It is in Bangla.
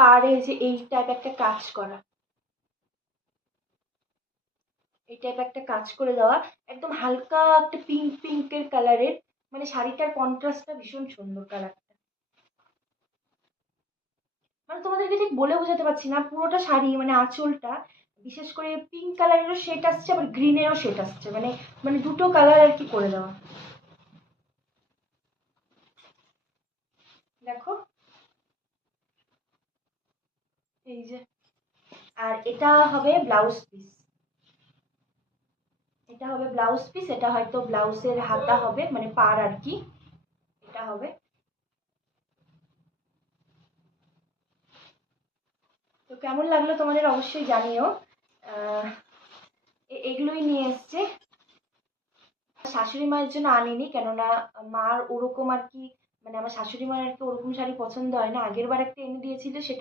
পাড়ে যে এই টাইপ একটা কাজ করা, এই টাইপ একটা কাজ করে দেওয়া, একদম হালকা একটা পিঙ্ক পিঙ্কের কালারের, মানে শাড়িটার কন্ট্রাস্টটা ভীষণ সুন্দর কালারটা। মানে তোমাদেরকে ঠিক বলে বোঝাতে পারছি না, পুরোটা শাড়ি মানে আঁচলটা বিশেষ করে পিঙ্ক কালারেরও শেড আসছে, আবার গ্রিনেরও শেড আসছে, মানে মানে দুটো কালার আর কি করে দেওয়া। দেখো এই যে, আর এটা হবে ব্লাউজ পিস, এটা হবে ব্লাউজ পিস, এটা হয়তো ব্লাউজের হাতা হবে মানে পার আর কি, এটা হবে। তো কেমন লাগলো তোমাদের অবশ্যই জানিও। আহ, এগুলোই নিয়ে এসছে, শাশুড়ি মায়ের জন্য আনিনি, কেননা মার ওরকম আর কি, মানে আমার শাশুড়ি মায়ের আর কি ওরকম শাড়ি পছন্দ হয় না, আগের বার একটা এনে দিয়েছিল সেটা